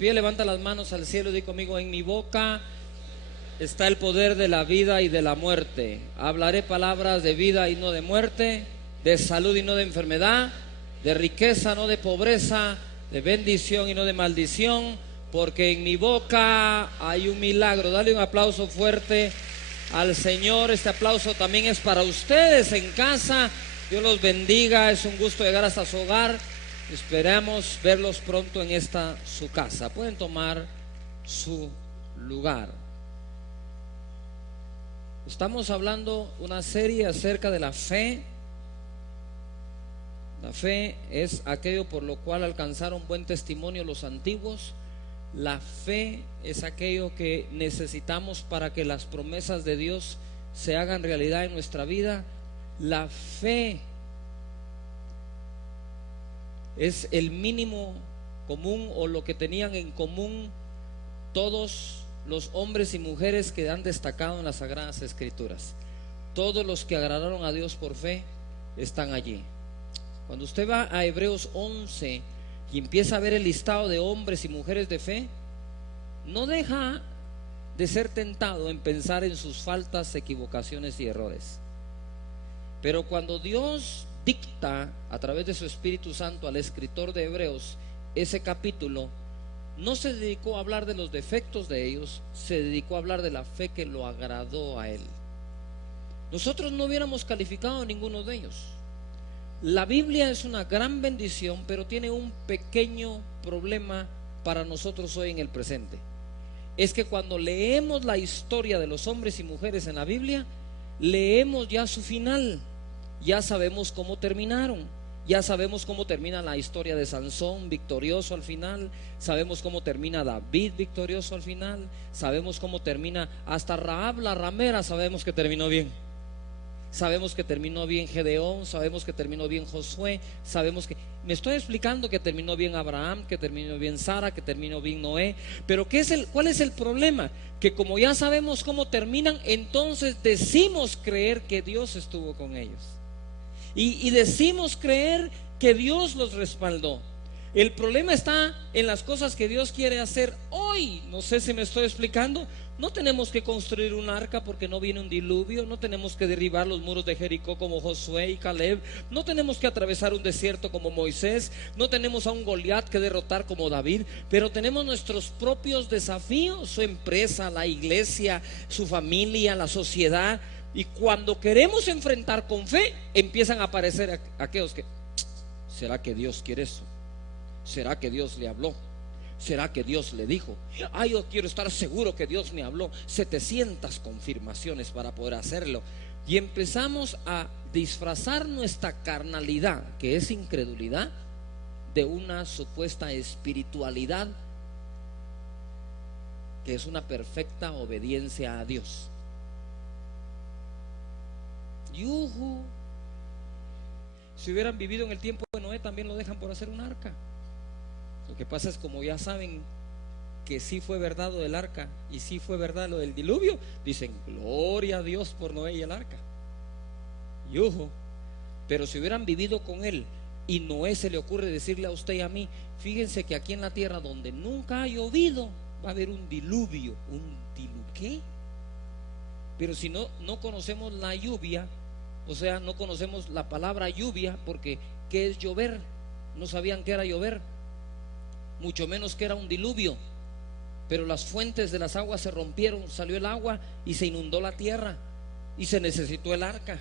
pie, levanta las manos al cielo y di conmigo: en mi boca está el poder de la vida y de la muerte. Hablaré palabras de vida y no de muerte, de salud y no de enfermedad, de riqueza, no de pobreza, de bendición y no de maldición, porque en mi boca hay un milagro. Dale un aplauso fuerte al Señor. Este aplauso también es para ustedes en casa. Dios los bendiga. Es un gusto llegar hasta su hogar. Esperamos verlos pronto en esta su casa. Pueden tomar su lugar. Estamos hablando una serie acerca de la fe. La fe es aquello por lo cual alcanzaron buen testimonio los antiguos. La fe es aquello que necesitamos para que las promesas de Dios se hagan realidad en nuestra vida. La fe es el mínimo común, o lo que tenían en común todos los hombres y mujeres que han destacado en las Sagradas Escrituras. Todos los que agradaron a Dios por fe están allí. Cuando usted va a Hebreos 11 y empieza a ver el listado de hombres y mujeres de fe, no deja de ser tentado en pensar en sus faltas, equivocaciones y errores. Pero cuando Dios dicta a través de su Espíritu Santo al escritor de Hebreos ese capítulo, no se dedicó a hablar de los defectos de ellos, se dedicó a hablar de la fe que lo agradó a él. Nosotros no hubiéramos calificado a ninguno de ellos. La Biblia es una gran bendición, pero tiene un pequeño problema para nosotros hoy en el presente. Es que cuando leemos la historia de los hombres y mujeres en la Biblia, leemos ya su final. Ya sabemos cómo terminaron. Ya sabemos cómo termina la historia de Sansón, victorioso al final. Sabemos cómo termina David, victorioso al final. Sabemos cómo termina hasta Rahab la ramera, sabemos que terminó bien. Sabemos que terminó bien Gedeón, sabemos que terminó bien Josué, sabemos que, me estoy explicando, que terminó bien Abraham, que terminó bien Sara, que terminó bien Noé. Pero ¿cuál es el problema? Que como ya sabemos cómo terminan, entonces decimos creer que Dios estuvo con ellos. Y decimos creer que Dios los respaldó. El problema está en las cosas que Dios quiere hacer hoy. No sé si me estoy explicando. No tenemos que construir un arca porque no viene un diluvio. No tenemos que derribar los muros de Jericó como Josué y Caleb. No tenemos que atravesar un desierto como Moisés. No tenemos a un Goliat que derrotar como David. Pero tenemos nuestros propios desafíos: su empresa, la iglesia, su familia, la sociedad. Y cuando queremos enfrentar con fe, empiezan a aparecer aquellos que: ¿será que Dios quiere eso? ¿Será que Dios le habló? ¿Será que Dios le dijo? Yo quiero estar seguro que Dios me habló. 700 confirmaciones para poder hacerlo. Y empezamos a disfrazar nuestra carnalidad, que es incredulidad, de una supuesta espiritualidad, que es una perfecta obediencia a Dios. Yuhu. Si hubieran vivido en el tiempo de Noé, también lo dejan por hacer un arca. Lo que pasa es, como ya saben que sí fue verdad lo del arca y sí fue verdad lo del diluvio, dicen: gloria a Dios por Noé y el arca. Yuhu. Pero si hubieran vivido con él y Noé se le ocurre decirle a usted y a mí: fíjense que aquí en la tierra donde nunca ha llovido va a haber un diluvio. ¿Un diluvio qué? Pero si no conocemos la lluvia, o sea, no conocemos la palabra lluvia, porque ¿qué es llover? No sabían qué era llover, mucho menos que era un diluvio. Pero las fuentes de las aguas se rompieron, salió el agua y se inundó la tierra y se necesitó el arca.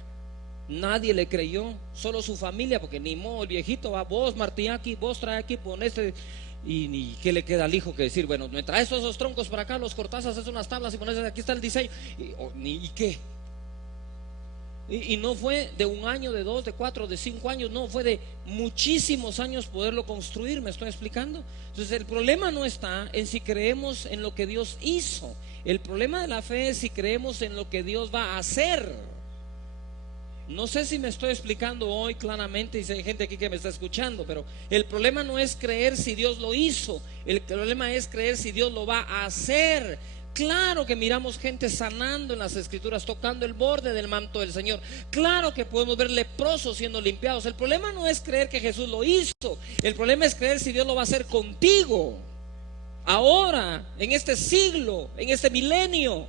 Nadie le creyó, solo su familia, porque ni modo, el viejito va: vos martí aquí, vos trae aquí, pon este. Y ni qué le queda al hijo que decir: bueno, me traes esos troncos para acá, los cortás, haces unas tablas y pones, aquí está el diseño. ¿Y qué? Y no fue de un año, de 2, de 4, de 5 años, no, fue de muchísimos años poderlo construir. ¿Me estoy explicando? Entonces el problema no está en si creemos en lo que Dios hizo. El problema de la fe es si creemos en lo que Dios va a hacer. No sé si me estoy explicando hoy claramente, y si hay gente aquí que me está escuchando, pero el problema no es creer si Dios lo hizo. El problema es creer si Dios lo va a hacer. Claro que miramos gente sanando en las escrituras, tocando el borde del manto del Señor. Claro que podemos ver leprosos siendo limpiados. El problema no es creer que Jesús lo hizo. El problema es creer si Dios lo va a hacer contigo. ahora, en este siglo, en este milenio.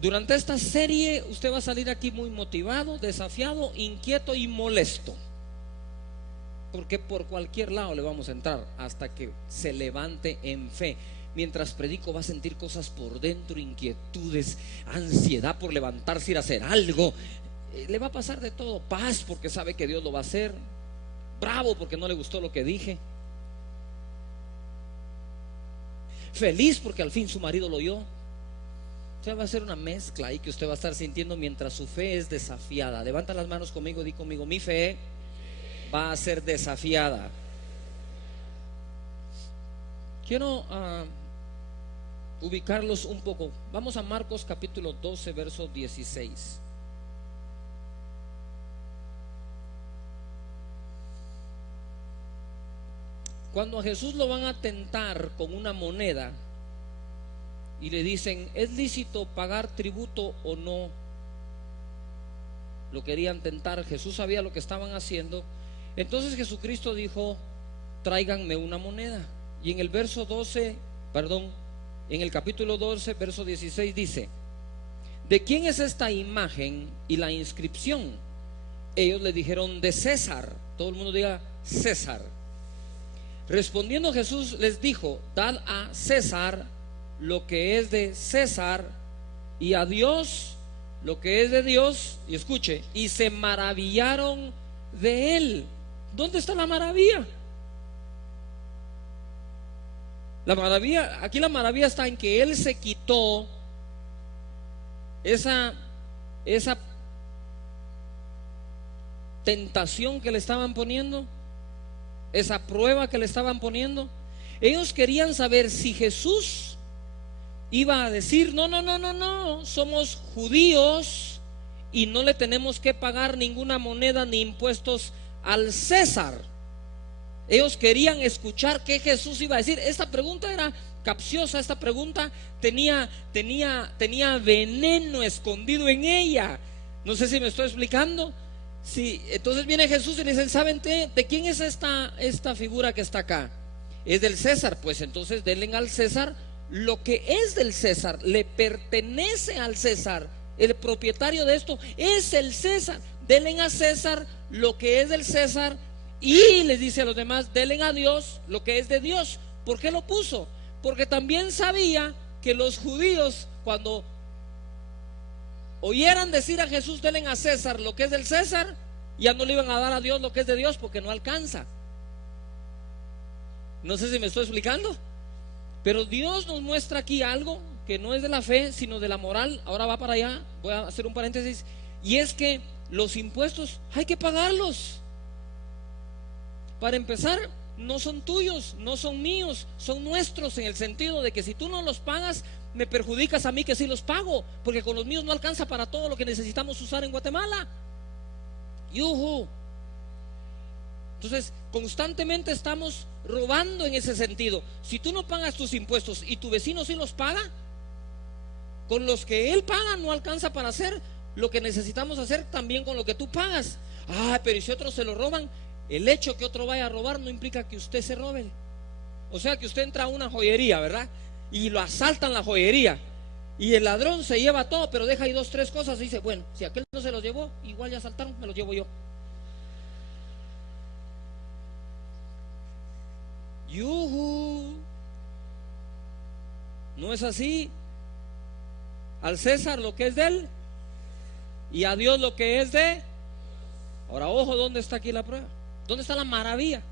Durante esta serie usted va a salir aquí muy motivado, desafiado, inquieto y molesto, porque por cualquier lado le vamos a entrar hasta que se levante en fe. Mientras predico va a sentir cosas por dentro, inquietudes, ansiedad por levantarse y ir a hacer algo. Le va a pasar de todo. Paz porque sabe que Dios lo va a hacer, bravo porque no le gustó lo que dije, feliz porque al fin su marido lo oyó. Usted va a hacer una mezcla ahí que usted va a estar sintiendo mientras su fe es desafiada. Levanta las manos conmigo, di conmigo: mi fe va a ser desafiada. Quiero ubicarlos un poco. Vamos a Marcos capítulo 12, verso 16. Cuando a Jesús lo van a tentar con una moneda y le dicen: ¿es lícito pagar tributo o no? Lo querían tentar. Jesús sabía lo que estaban haciendo. Entonces Jesucristo dijo: tráiganme una moneda. Y en el verso 12, en el capítulo 12, verso 16 dice: ¿de quién es esta imagen y la inscripción? Ellos le dijeron: de César. Todo el mundo diga: César. Respondiendo Jesús les dijo: dad a César lo que es de César, y a Dios lo que es de Dios. Y escuche: y se maravillaron de él. ¿Dónde está la maravilla? La maravilla, aquí la maravilla está en que él se quitó esa tentación que le estaban poniendo, esa prueba que le estaban poniendo. Ellos querían saber si Jesús iba a decir: no, somos judíos y no le tenemos que pagar ninguna moneda ni impuestos al César. Ellos querían escuchar qué Jesús iba a decir. Esta pregunta era capciosa, esta pregunta tenía veneno escondido en ella. No sé si me estoy explicando. Sí, entonces viene Jesús y le dicen: ¿saben de quién es esta figura que está acá? Es del César. Pues entonces denle al César lo que es del César, le pertenece al César. El propietario de esto es el César. Denle a César lo que es del César, y les dice a los demás: denle a Dios lo que es de Dios. ¿Por qué lo puso? Porque también sabía que los judíos, cuando oyeran decir a Jesús: denle a César lo que es del César, ya no le iban a dar a Dios lo que es de Dios, porque no alcanza. No sé si me estoy explicando. Pero Dios nos muestra aquí algo que no es de la fe, sino de la moral. Ahora va para allá, voy a hacer un paréntesis. Y es que los impuestos hay que pagarlos. Para empezar, no son tuyos, no son míos, son nuestros, en el sentido de que si tú no los pagas, me perjudicas a mí que sí los pago, porque con los míos no alcanza para todo lo que necesitamos usar en Guatemala. ¡Yuhu! Entonces, constantemente estamos robando en ese sentido. Si tú no pagas tus impuestos y tu vecino sí los paga, con los que él paga no alcanza para hacer lo que necesitamos hacer también con lo que tú pagas. Pero si otros se lo roban, el hecho que otro vaya a robar no implica que usted se robe. O sea, que usted entra a una joyería, ¿verdad? Y lo asaltan la joyería, y el ladrón se lleva todo, pero deja ahí 2, 3 cosas y dice: bueno, si aquel no se los llevó, igual ya asaltaron, me los llevo yo. ¡Yuhu! No es así. Al César lo que es de él, y a Dios lo que es de. Ahora, ojo, ¿dónde está aquí la prueba? ¿Dónde está la maravilla?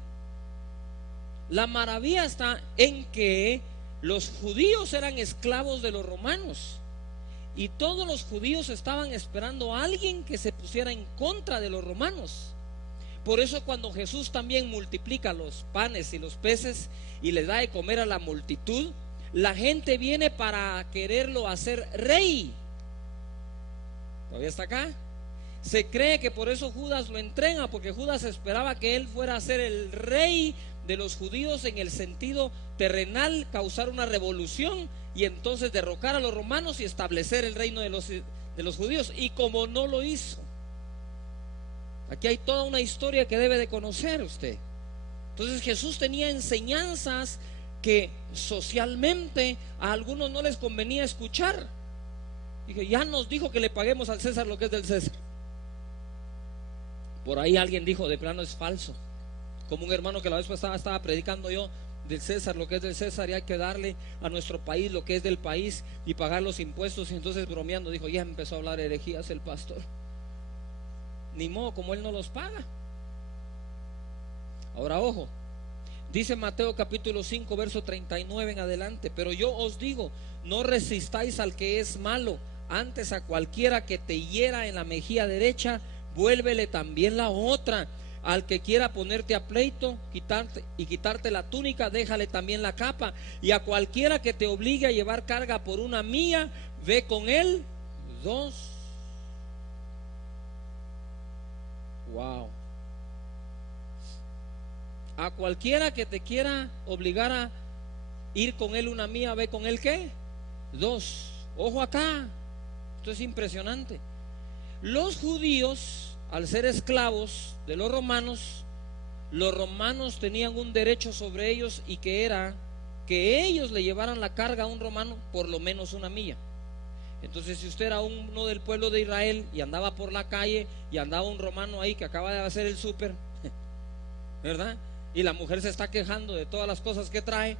La maravilla está en que los judíos eran esclavos de los romanos, y todos los judíos estaban esperando a alguien que se pusiera en contra de los romanos. Por eso cuando Jesús también multiplica los panes y los peces y le da de comer a la multitud, la gente viene para quererlo hacer rey. ¿Todavía está acá? Se cree que por eso Judas lo entrega, porque Judas esperaba que él fuera a ser el rey de los judíos en el sentido terrenal, causar una revolución y entonces derrocar a los romanos y establecer el reino de los judíos. Y como no lo hizo, aquí hay toda una historia que debe de conocer usted. Entonces Jesús tenía enseñanzas que socialmente a algunos no les convenía escuchar. Dije, ya nos dijo que le paguemos al César lo que es del César. Por ahí alguien dijo, de plano es falso. Como un hermano que la vez pasada estaba predicando yo, del César lo que es del César, y hay que darle a nuestro país lo que es del país y pagar los impuestos. Y entonces bromeando dijo, ya empezó a hablar herejías el pastor. Ni modo, como él no los paga. Ahora ojo, dice Mateo capítulo 5 verso 39 en adelante: pero yo os digo, no resistáis al que es malo, antes a cualquiera que te hiera en la mejilla derecha, vuélvele también la otra. Al que quiera ponerte a pleito, quitarte la túnica, déjale también la capa. Y a cualquiera que te obligue a llevar carga por una mía, ve con él dos. Wow. A cualquiera que te quiera obligar a ir con él una mía, ve con él ¿qué? Dos. Ojo acá, esto es impresionante. Los judíos, al ser esclavos de los romanos tenían un derecho sobre ellos, y que era que ellos le llevaran la carga a un romano por lo menos una milla. Entonces, si usted era uno del pueblo de Israel y andaba por la calle y andaba un romano ahí que acaba de hacer el súper, ¿verdad? Y la mujer se está quejando de todas las cosas que trae,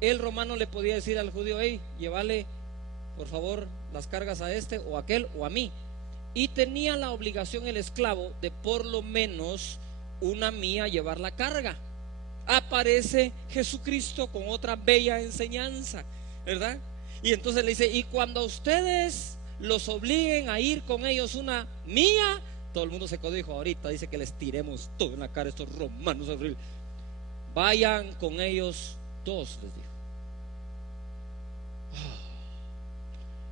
el romano le podía decir al judío, hey, llévale por favor las cargas a este o a aquel o a mí. Y tenía la obligación el esclavo de por lo menos una mía llevar la carga. Aparece Jesucristo con otra bella enseñanza, ¿verdad? Y entonces le dice, y cuando ustedes los obliguen a ir con ellos una mía, todo el mundo se codijo ahorita, dice que les tiremos todo en la cara a estos romanos horribles. Vayan con ellos dos, les dijo.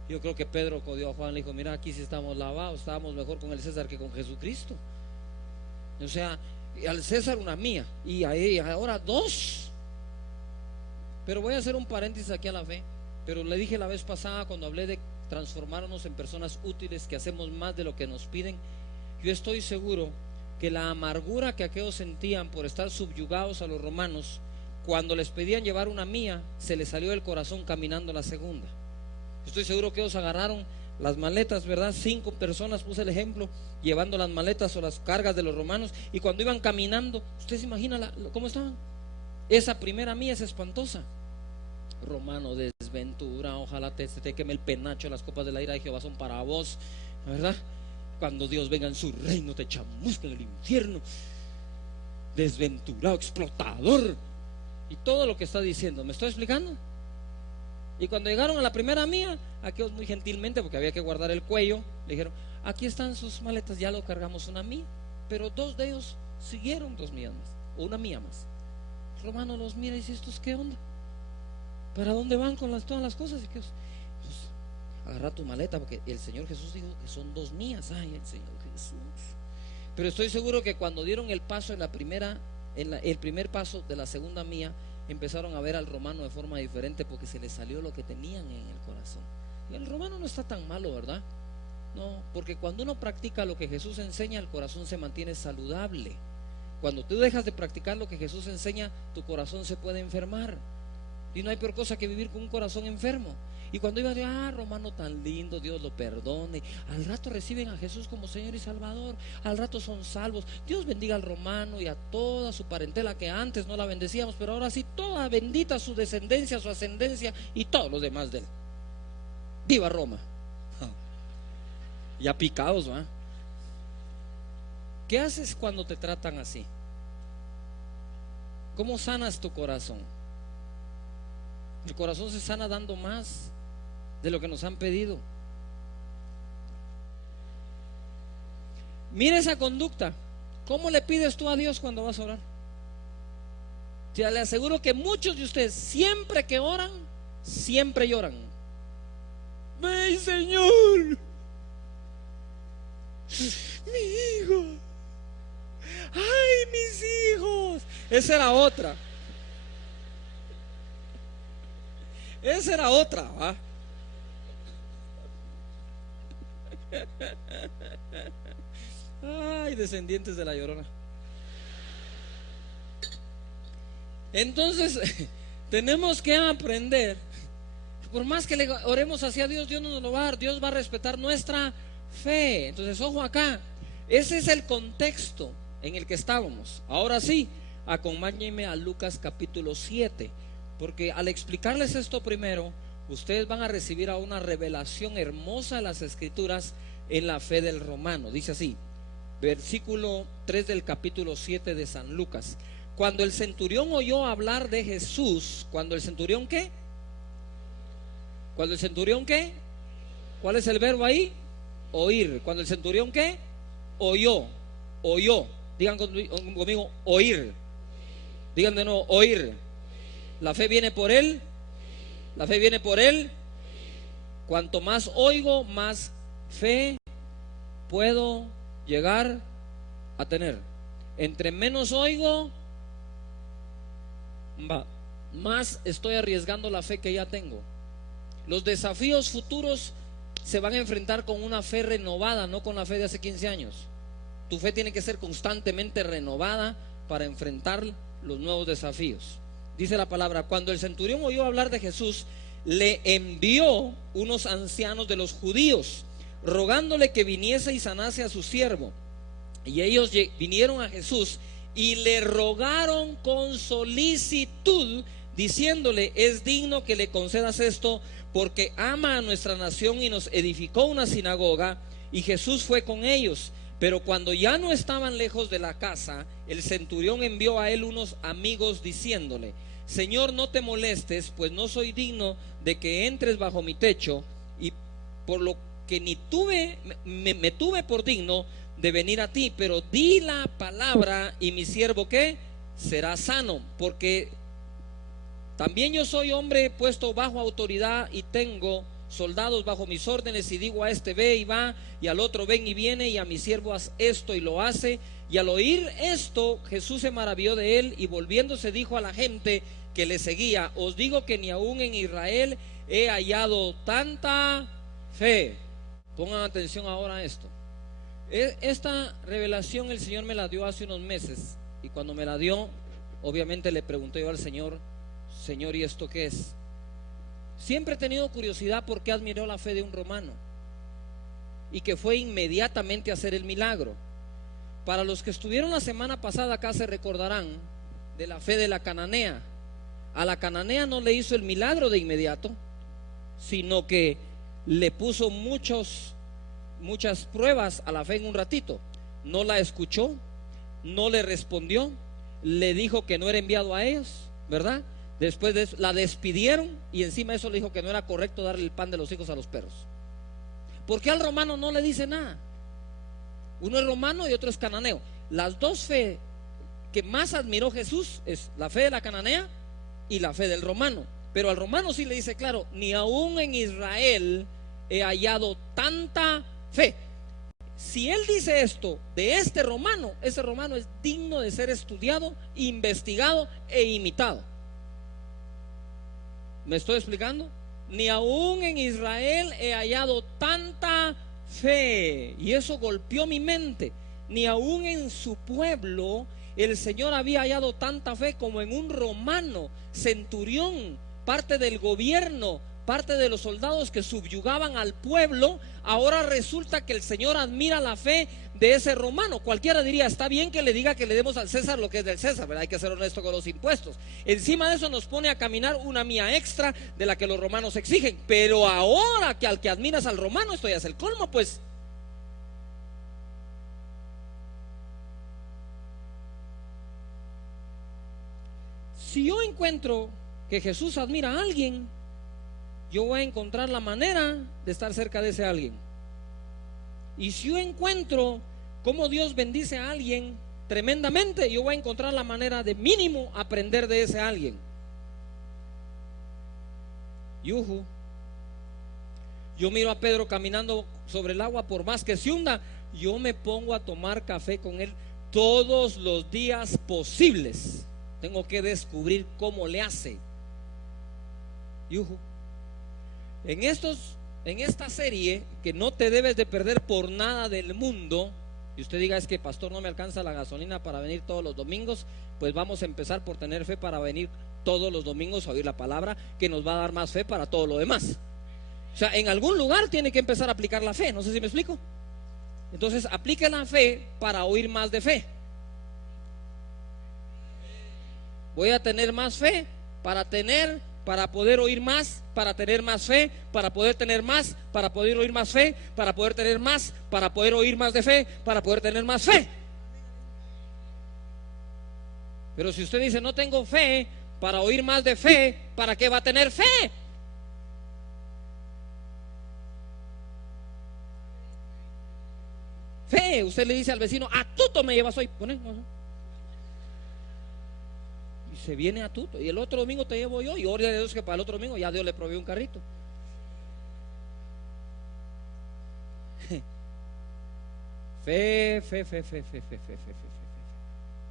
Yo creo que Pedro codió a Juan, le dijo, mira, aquí sí estamos lavados, estábamos mejor con el César que con Jesucristo. O sea, al César una mía y ahora dos. Pero voy a hacer un paréntesis aquí a la fe. Pero le dije la vez pasada, cuando hablé de transformarnos en personas útiles, que hacemos más de lo que nos piden. Yo estoy seguro que la amargura que aquellos sentían por estar subyugados a los romanos, cuando les pedían llevar una mía, se les salió del corazón caminando la segunda. Estoy seguro que ellos agarraron las maletas, ¿verdad? 5 personas, puse el ejemplo, llevando las maletas o las cargas de los romanos, y cuando iban caminando, usted se imagina cómo estaban. Esa primera mía es espantosa. Romano, desventura, ojalá te queme el penacho, las copas de la ira de Jehová son para vos, ¿verdad? Cuando Dios venga en su reino te chamusca en el infierno, desventurado, explotador, y todo lo que está diciendo. ¿Me estoy explicando? Y cuando llegaron a la primera mía, aquellos muy gentilmente, porque había que guardar el cuello, le dijeron, aquí están sus maletas, ya lo cargamos una mía. Pero 2 de ellos siguieron 2 millas más, o una mía más. El romano los mira y dice, ¿estos qué onda? ¿Para dónde van con todas las cosas? Y que, pues, agarra tu maleta, porque el Señor Jesús dijo que son 2 mías. Ay, el Señor Jesús. Pero estoy seguro que cuando dieron el paso en la primera, el primer paso de la segunda mía, empezaron a ver al romano de forma diferente, porque se les salió lo que tenían en el corazón. Y el romano no está tan malo, ¿verdad? No, porque cuando uno practica lo que Jesús enseña, el corazón se mantiene saludable. Cuando tú dejas de practicar lo que Jesús enseña, tu corazón se puede enfermar. Y no hay peor cosa que vivir con un corazón enfermo. Y cuando iba a decir, romano tan lindo, Dios lo perdone, al rato reciben a Jesús como Señor y Salvador, al rato son salvos. Dios bendiga al romano y a toda su parentela, que antes no la bendecíamos, pero ahora sí, toda bendita su descendencia, su ascendencia y todos los demás de él. ¡Viva Roma! Ya picados, ¿va? ¿Qué haces cuando te tratan así? ¿Cómo sanas tu corazón? El corazón se sana dando más de lo que nos han pedido. Mira esa conducta. ¿Cómo le pides tú a Dios cuando vas a orar? Ya le aseguro que muchos de ustedes, siempre que oran, siempre lloran. ¡Ven, Señor! ¡Mi hijo! ¡Ay, mis hijos! Esa era otra. Esa era otra, ¿va? Ay, descendientes de la Llorona. Entonces, tenemos que aprender. Por más que le oremos hacia Dios, Dios no nos lo va a dar. Dios va a respetar nuestra fe. Entonces, ojo acá. Ese es el contexto en el que estábamos. Ahora sí, acompáñenme a Lucas capítulo 7. Porque al explicarles esto primero, ustedes van a recibir a una revelación hermosa de las Escrituras en la fe del romano. Dice así, versículo 3 del capítulo 7 de San Lucas. Cuando el centurión oyó hablar de Jesús, ¿cuando el centurión qué? ¿Cuando el centurión qué? ¿Cuál es el verbo ahí? Oír. ¿Cuando el centurión qué? Oyó. Digan conmigo, oír. Digan de nuevo, oír. La fe viene por él. La fe viene por él. Cuanto más oigo, más fe puedo llegar a tener. Entre menos oigo, más estoy arriesgando la fe que ya tengo. Los desafíos futuros se van a enfrentar con una fe renovada, no con la fe de hace 15 años. Tu fe tiene que ser constantemente renovada para enfrentar los nuevos desafíos. Dice la palabra, cuando el centurión oyó hablar de Jesús, le envió unos ancianos de los judíos, rogándole que viniese y sanase a su siervo. Y ellos vinieron a Jesús y le rogaron con solicitud, diciéndole, es digno que le concedas esto, porque ama a nuestra nación y nos edificó una sinagoga. Y Jesús fue con ellos. Pero cuando ya no estaban lejos de la casa, el centurión envió a él unos amigos diciéndole, Señor, no te molestes, pues no soy digno de que entres bajo mi techo, y por lo que ni me tuve por digno de venir a ti, pero di la palabra y mi siervo ¿qué? Será sano, porque también yo soy hombre puesto bajo autoridad y tengo soldados bajo mis órdenes, y digo a este ve y va, y al otro ven y viene, y a mi siervo haz esto y lo hace. Y al oír esto, Jesús se maravilló de él, y volviéndose dijo a la gente que le seguía, os digo que ni aún en Israel he hallado tanta fe. Pongan atención ahora a esto. Esta revelación el Señor me la dio hace unos meses, y cuando me la dio, obviamente le pregunté yo al Señor, Señor, ¿y esto qué es? Siempre he tenido curiosidad por qué admiró la fe de un romano y que fue inmediatamente a hacer el milagro. Para los que estuvieron la semana pasada acá se recordarán de la fe de la cananea. A la cananea no le hizo el milagro de inmediato, sino que le puso muchas pruebas a la fe en un ratito. No la escuchó, no le respondió, le dijo que no era enviado a ellos, ¿verdad? Después de eso la despidieron, y encima de eso le dijo que no era correcto darle el pan de los hijos a los perros. ¿Por qué al romano no le dice nada? Uno es romano y otro es cananeo. Las dos fe que más admiró Jesús es la fe de la cananea y la fe del romano. Pero al romano sí le dice claro, ni aún en Israel he hallado tanta fe. Si él dice esto de este romano, ese romano es digno de ser estudiado, investigado e imitado. ¿Me estoy explicando? Ni aún en Israel he hallado tanta fe. Y eso golpeó mi mente. Ni aún en su pueblo el Señor había hallado tanta fe como en un romano, centurión, parte del gobierno, parte de los soldados que subyugaban al pueblo. Ahora resulta que el Señor admira la fe de ese romano. Cualquiera diría, está bien que le diga que le demos al César lo que es del César, ¿verdad? Hay que ser honesto con los impuestos. Encima de eso nos pone a caminar una mía extra de la que los romanos exigen. Pero ahora que al que admiras al romano, esto ya es el colmo, pues. Si yo encuentro que Jesús admira a alguien, yo voy a encontrar la manera de estar cerca de ese alguien. Y si yo encuentro cómo Dios bendice a alguien tremendamente, yo voy a encontrar la manera de mínimo aprender de ese alguien. Yuhu. Yo miro a Pedro caminando sobre el agua, por más que se hunda, yo me pongo a tomar café con él todos los días posibles. Tengo que descubrir cómo le hace. Yuhu. En esta serie que no te debes de perder por nada del mundo, y usted diga: es que pastor, no me alcanza la gasolina para venir todos los domingos, pues vamos a empezar por tener fe para venir todos los domingos a oír la palabra, que nos va a dar más fe para todo lo demás. O sea, en algún lugar tiene que empezar a aplicar la fe, no sé si me explico. Entonces aplique la fe para oír más de fe. Voy a tener más fe para poder oír más, para tener más fe, para poder tener más, para poder oír más fe, para poder tener más, para poder oír más de fe, para poder tener más fe. Pero si usted dice: no tengo fe para oír más de fe, ¿para qué va a tener fe? Fe, usted le dice al vecino: a tuto me llevas hoy, pone, y se viene a tuto, y el otro domingo te llevo yo, y ore a Dios que para el otro domingo ya Dios le provee un carrito. Fe, fe, fe, fe, fe, fe, fe, fe,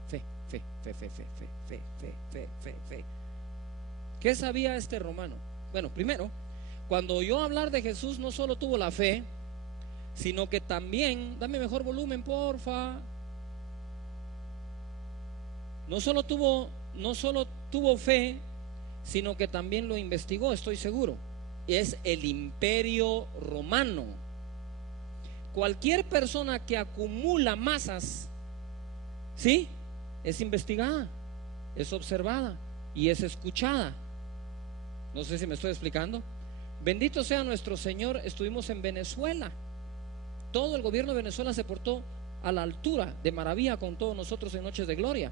fe, fe, fe, fe, fe, fe, fe, fe, fe, fe, fe. ¿Qué sabía este romano? Bueno, primero, cuando oyó hablar de Jesús, no solo tuvo la fe, sino que también, dame mejor volumen, porfa. No solo tuvo fe, sino que también lo investigó, estoy seguro. Es el Imperio Romano. Cualquier persona que acumula masas, ¿sí?, es investigada, es observada y es escuchada. No sé si me estoy explicando. Bendito sea nuestro Señor. Estuvimos en Venezuela. Todo el gobierno de Venezuela se portó a la altura, de maravilla con todos nosotros en Noches de Gloria.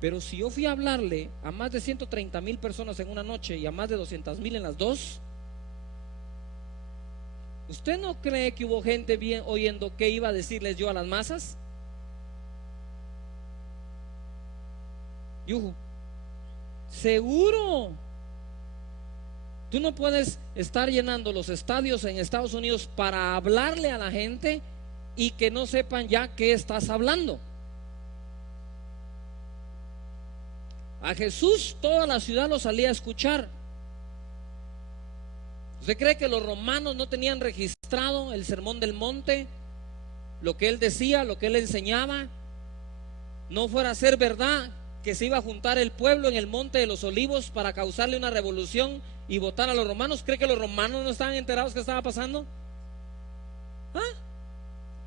Pero si yo fui a hablarle a más de 130,000 personas en una noche y a más de 200,000 en las dos, ¿usted no cree que hubo gente bien oyendo qué iba a decirles yo a las masas? Yuju, seguro. Tú no puedes estar llenando los estadios en Estados Unidos para hablarle a la gente y que no sepan ya qué estás hablando. A Jesús toda la ciudad lo salía a escuchar. ¿Usted cree que los romanos no tenían registrado el sermón del monte? Lo que él decía, lo que él enseñaba. No fuera a ser verdad que se iba a juntar el pueblo en el monte de los olivos para causarle una revolución y votar a los romanos. ¿Cree que los romanos no estaban enterados que estaba pasando? ¿Ah?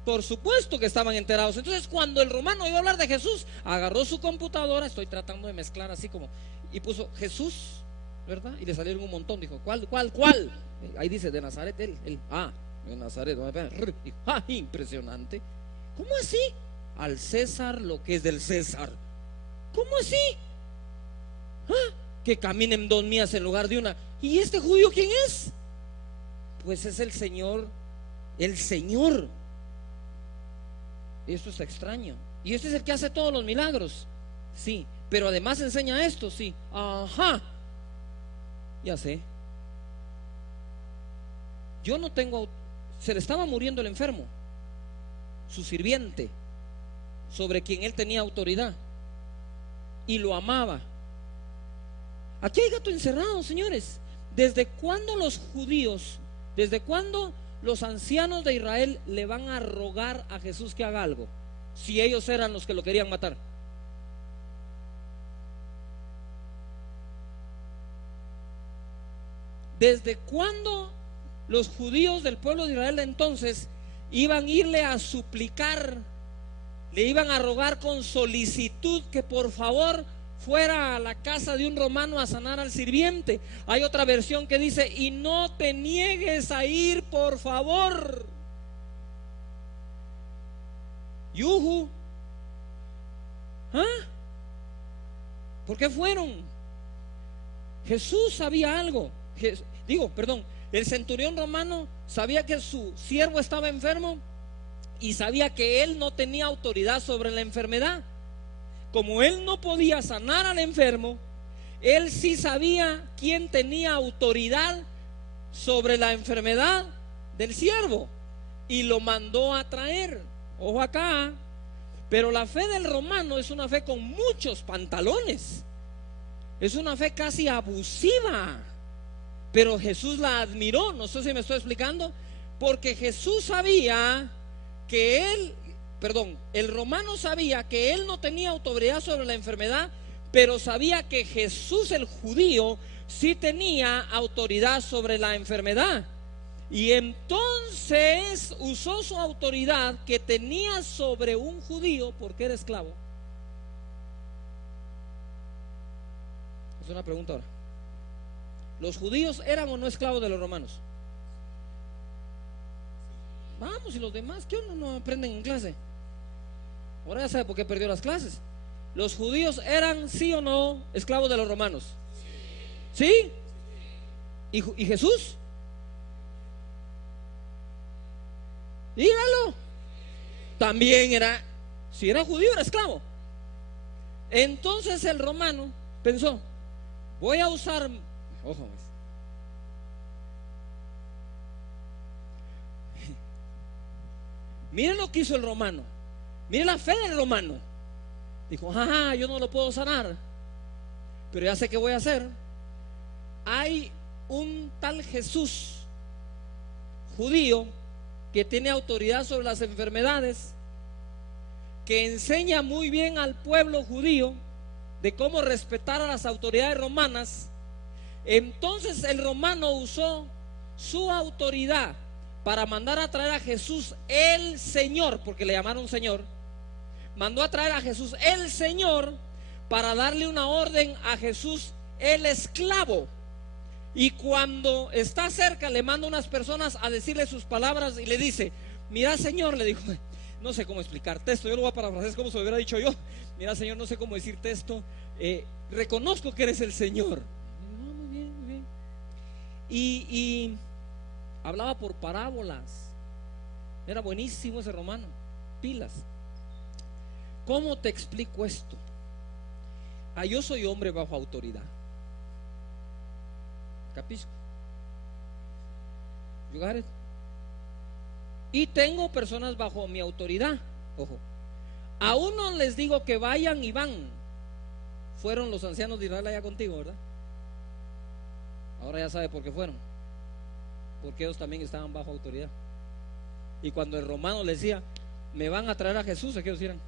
Por supuesto que estaban enterados. Entonces, cuando el romano iba a hablar de Jesús, agarró su computadora, estoy tratando de mezclar así como, y puso Jesús, ¿verdad? Y le salieron un montón. Dijo: ¿cuál? Ahí dice: de Nazaret, él. De Nazaret. Dijo: impresionante. ¿Cómo así? Al César lo que es del César. ¿Cómo así? Que caminen 2 millas en lugar de una. ¿Y este judío quién es? Pues es el Señor. El Señor. Esto es extraño. Y este es el que hace todos los milagros. Sí, pero además enseña esto. Sí, ajá. Ya sé. Yo no tengo. Se le estaba muriendo el enfermo, su sirviente, sobre quien él tenía autoridad y lo amaba. Aquí hay gato encerrado, señores. ¿Desde cuándo los judíos, desde cuándo los ancianos de Israel le van a rogar a Jesús que haga algo, si ellos eran los que lo querían matar? ¿Desde cuándo los judíos del pueblo de Israel entonces iban a irle a suplicar, le iban a rogar con solicitud que por favor fuera a la casa de un romano a sanar al sirviente? Hay otra versión que dice: y no te niegues a ir, por favor. Yuhu. ¿Por qué fueron? Jesús sabía algo. El centurión romano sabía que su siervo estaba enfermo y sabía que él no tenía autoridad sobre la enfermedad. Como él no podía sanar al enfermo, él sí sabía quién tenía autoridad sobre la enfermedad del siervo y lo mandó a traer. Ojo acá. Pero la fe del romano es una fe con muchos pantalones, es una fe casi abusiva. Pero Jesús la admiró. No sé si me estoy explicando. Porque Jesús sabía que él perdón, el romano sabía que él no tenía autoridad sobre la enfermedad, pero sabía que Jesús el judío sí tenía autoridad sobre la enfermedad. Y entonces usó su autoridad que tenía sobre un judío porque era esclavo. Es una pregunta ahora. ¿Los judíos eran o no esclavos de los romanos? Vamos, y los demás, ¿qué no aprenden en clase? Ahora ya sabe por qué perdió las clases. ¿Los judíos eran, sí o no, esclavos de los romanos? ¿Sí? ¿Y Jesús? Dígalo. También era, si era judío, era esclavo. Entonces el romano pensó, voy a usar, ojo, miren lo que hizo el romano, miren la fe del romano. Dijo, ajá, yo no lo puedo sanar, pero ya sé qué voy a hacer. Hay un tal Jesús judío que tiene autoridad sobre las enfermedades, que enseña muy bien al pueblo judío de cómo respetar a las autoridades romanas. Entonces el romano usó su autoridad para mandar a traer a Jesús el Señor, porque le llamaron Señor. Mandó a traer a Jesús el Señor para darle una orden a Jesús el esclavo. Y cuando está cerca le manda unas personas a decirle sus palabras y le dice, mira Señor, le dijo, no sé cómo explicarte esto, yo lo voy a parafrasear como se lo hubiera dicho yo. Mira Señor, no sé cómo decirte esto, reconozco que eres el Señor. Muy bien, muy bien. Y hablaba por parábolas. Era buenísimo ese romano, pilas. ¿Cómo te explico esto? Yo soy hombre bajo autoridad. ¿Capisco? You got it? Y tengo personas bajo mi autoridad. Ojo, a uno les digo que vayan y van. Fueron los ancianos de Israel allá contigo, ¿verdad? Ahora ya sabe por qué fueron. Porque ellos también estaban bajo autoridad. Y cuando el romano les decía, me van a traer a Jesús, aquellos dirán,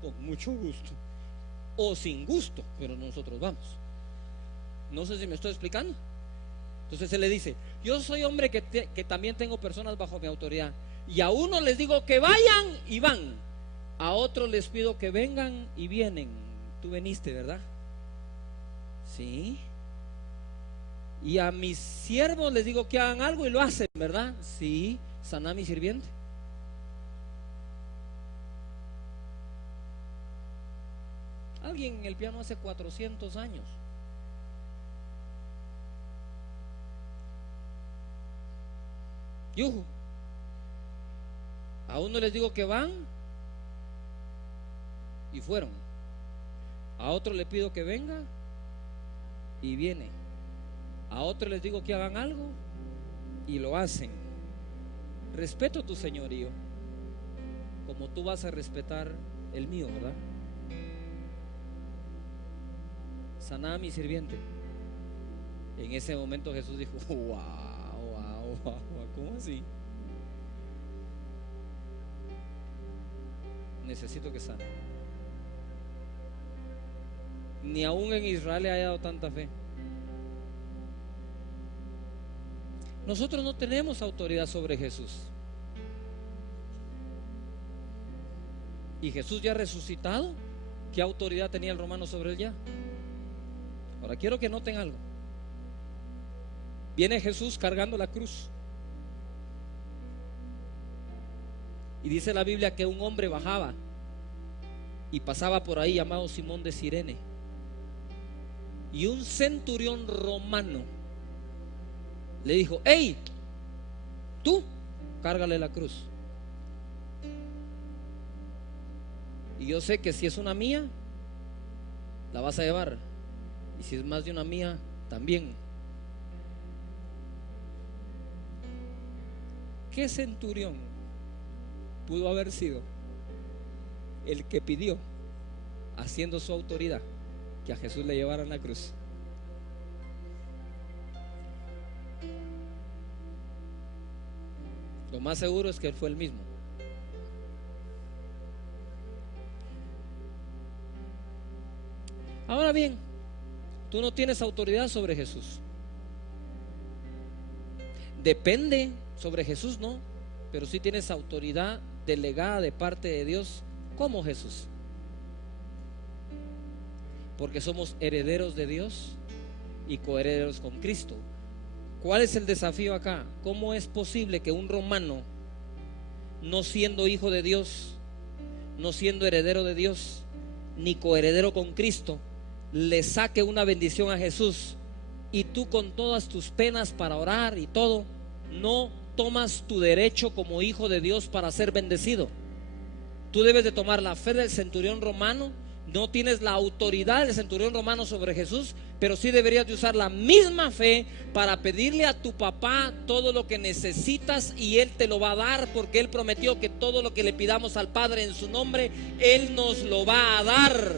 con mucho gusto o sin gusto, pero nosotros vamos. No sé si me estoy explicando. Entonces se le dice, yo soy hombre que también tengo personas bajo mi autoridad, y a uno les digo que vayan y van, a otros les pido que vengan y vienen. Tú veniste, ¿verdad? Sí. Y a mis siervos les digo que hagan algo y lo hacen, ¿verdad? Sí. Saná a mi sirviente. Alguien en el piano hace 400 años. Yuhu. A uno les digo que van y fueron. A otro le pido que venga y viene. A otro les digo que hagan algo y lo hacen. Respeto tu señorío como tú vas a respetar el mío, ¿verdad? Saná a mi sirviente. En ese momento Jesús dijo, wow, ¿cómo así? Necesito que sane. Ni aún en Israel le haya dado tanta fe. Nosotros no tenemos autoridad sobre Jesús. Y Jesús ya resucitado, ¿qué autoridad tenía el romano sobre él ya? Ahora quiero que noten algo. Viene Jesús cargando la cruz. Y dice la Biblia que un hombre bajaba y pasaba por ahí llamado Simón de Cirene. Y un centurión romano le dijo, hey, tú, cárgale la cruz. Y yo sé que si es una mía, la vas a llevar. Y si es más de una mía, también. ¿Qué centurión pudo haber sido el que pidió, haciendo su autoridad, que a Jesús le llevaran la cruz? Lo más seguro es que él fue el mismo. Ahora bien, tú no tienes autoridad sobre Jesús. Depende sobre Jesús, no, pero sí tienes autoridad delegada de parte de Dios como Jesús, porque somos herederos de Dios y coherederos con Cristo. ¿Cuál es el desafío acá? ¿Cómo es posible que un romano, no siendo hijo de Dios, no siendo heredero de Dios, ni coheredero con Cristo, le saque una bendición a Jesús, y tú con todas tus penas para orar y todo, no tomas tu derecho como hijo de Dios para ser bendecido? Tú debes de tomar la fe del centurión romano. No tienes la autoridad del centurión romano sobre Jesús, pero sí deberías de usar la misma fe para pedirle a tu papá todo lo que necesitas, y Él te lo va a dar, porque Él prometió que todo lo que le pidamos al Padre en su nombre, Él nos lo va a dar.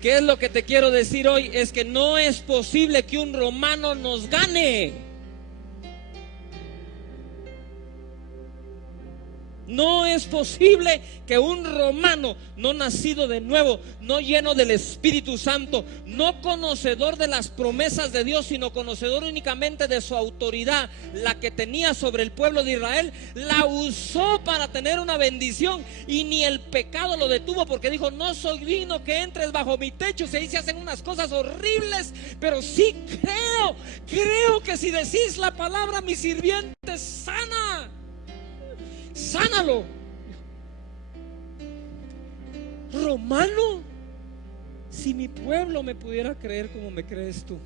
¿Qué es lo que te quiero decir hoy? Es que no es posible que un romano nos gane. No es posible que un romano no nacido de nuevo, no lleno del Espíritu Santo, no conocedor de las promesas de Dios, sino conocedor únicamente de su autoridad, la que tenía sobre el pueblo de Israel, la usó para tener una bendición, y ni el pecado lo detuvo, porque dijo: no soy digno que entres bajo mi techo. Si ahí se hacen unas cosas horribles, pero sí creo que si decís la palabra, mi sirviente sana. Sánalo. Romano, si mi pueblo me pudiera creer como me crees tú,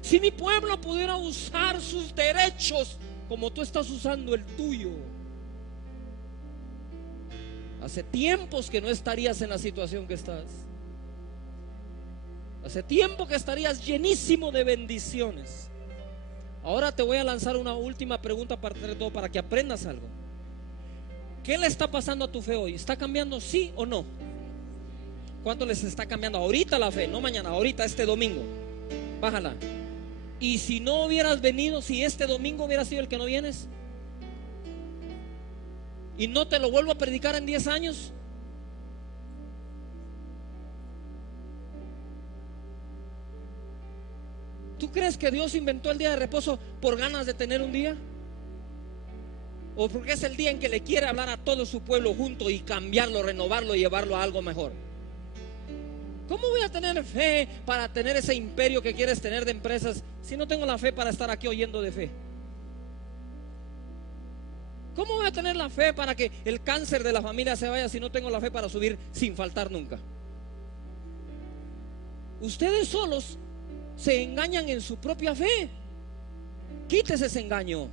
si mi pueblo pudiera usar sus derechos como tú estás usando el tuyo, hace tiempos que no estarías en la situación que estás. Hace tiempo que estarías llenísimo de bendiciones. Ahora te voy a lanzar una última pregunta para que aprendas algo. ¿Qué le está pasando a tu fe hoy? ¿Está cambiando, sí o no? ¿Cuánto les está cambiando ahorita la fe? No mañana, ahorita, este domingo. Bájala. Y si no hubieras venido, si este domingo hubiera sido el que no vienes, y no te lo vuelvo a predicar en 10 años, ¿tú crees que Dios inventó el día de reposo por ganas de tener un día? ¿O porque es el día en que le quiere hablar a todo su pueblo junto y cambiarlo, renovarlo y llevarlo a algo mejor? ¿Cómo voy a tener fe para tener ese imperio que quieres tener de empresas si no tengo la fe para estar aquí oyendo de fe? ¿Cómo voy a tener la fe para que el cáncer de la familia se vaya si no tengo la fe para subir sin faltar nunca? Ustedes solos se engañan en su propia fe. Quítese ese engaño.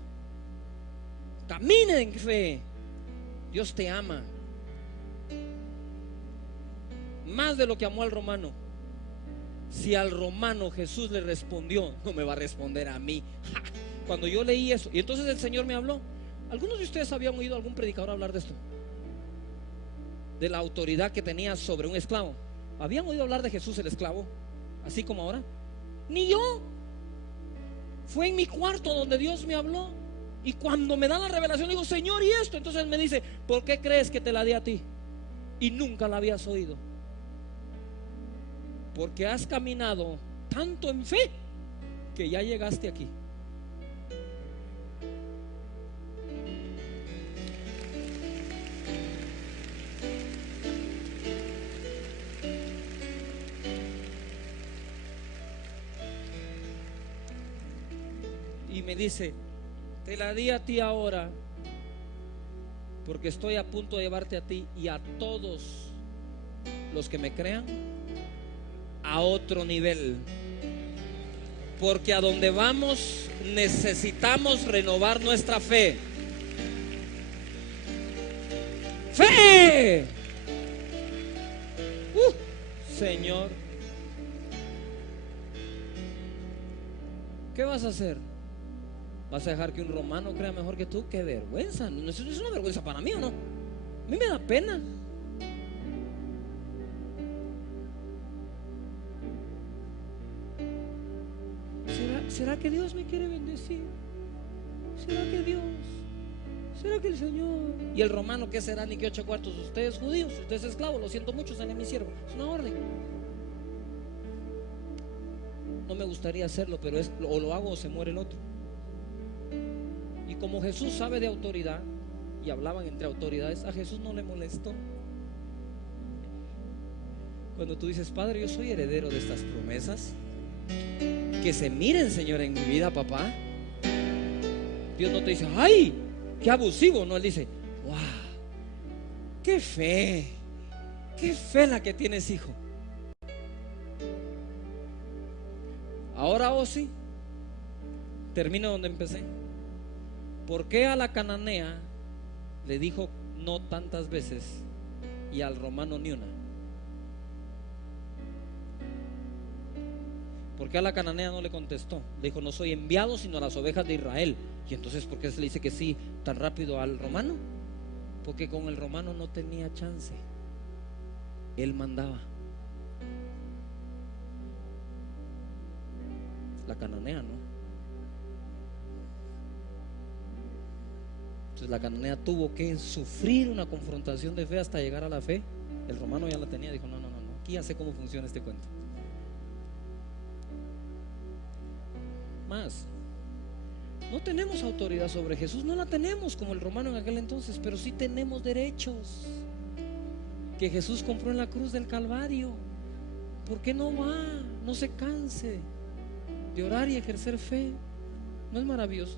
Camine en fe. Dios te ama más de lo que amó al romano. Si al romano Jesús le respondió, no me va a responder a mí. ¡Ja! Cuando yo leí eso, y entonces el Señor me habló. ¿Algunos de ustedes habían oído algún predicador hablar de esto? De la autoridad que tenía sobre un esclavo. ¿Habían oído hablar de Jesús el esclavo? Así como ahora. Ni yo. Fue en mi cuarto donde Dios me habló, y cuando me da la revelación digo: Señor, ¿y esto? Entonces me dice: ¿por qué crees que te la di a ti y nunca la habías oído? Porque has caminado tanto en fe que ya llegaste aquí. Y me dice: te la di a ti ahora porque estoy a punto de llevarte a ti y a todos los que me crean a otro nivel, porque a donde vamos necesitamos renovar nuestra fe. ¡Fe! Señor, ¿qué vas a hacer? ¿Vas a dejar que un romano crea mejor que tú? ¡Qué vergüenza! ¿No es una vergüenza para mí o no? A mí me da pena. ¿Será que Dios me quiere bendecir? ¿Será que Dios? ¿Será que el Señor? Y el romano, ¿qué será? Ni que 8 cuartos. Usted es judío, usted es esclavo. Lo siento mucho, seré mi siervo. Es una orden. No me gustaría hacerlo, pero es, o lo hago o se muere el otro. Y como Jesús sabe de autoridad, y hablaban entre autoridades, a Jesús no le molestó. Cuando tú dices: Padre, yo soy heredero de estas promesas, que se miren, Señor, en mi vida, papá. Dios no te dice: ¡ay, qué abusivo! No, Él dice: ¡wow! ¡Qué fe! ¡Qué fe la que tienes, hijo! Ahora, sí, termino donde empecé. ¿Por qué a la cananea le dijo no tantas veces y al romano ni una? ¿Por qué a la cananea no le contestó? Le dijo: no soy enviado sino a las ovejas de Israel. Y entonces, ¿por qué se le dice que sí tan rápido al romano? Porque con el romano no tenía chance. Él mandaba. La cananea no. Entonces la cananea tuvo que sufrir una confrontación de fe hasta llegar a la fe. El romano ya la tenía. Dijo: no, aquí ya sé cómo funciona este cuento. Más, no tenemos autoridad sobre Jesús, no la tenemos como el romano en aquel entonces, pero sí tenemos derechos que Jesús compró en la cruz del Calvario. ¿Por qué no va? No se canse de orar y ejercer fe. ¿No es maravilloso?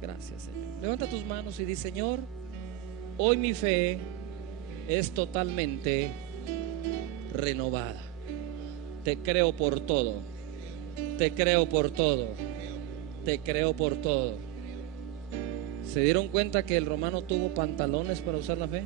Gracias, Señor. Levanta tus manos y di: Señor, hoy mi fe es totalmente renovada. Te creo por todo. Te creo por todo. Te creo por todo. ¿Se dieron cuenta que el romano tuvo pantalones para usar la fe?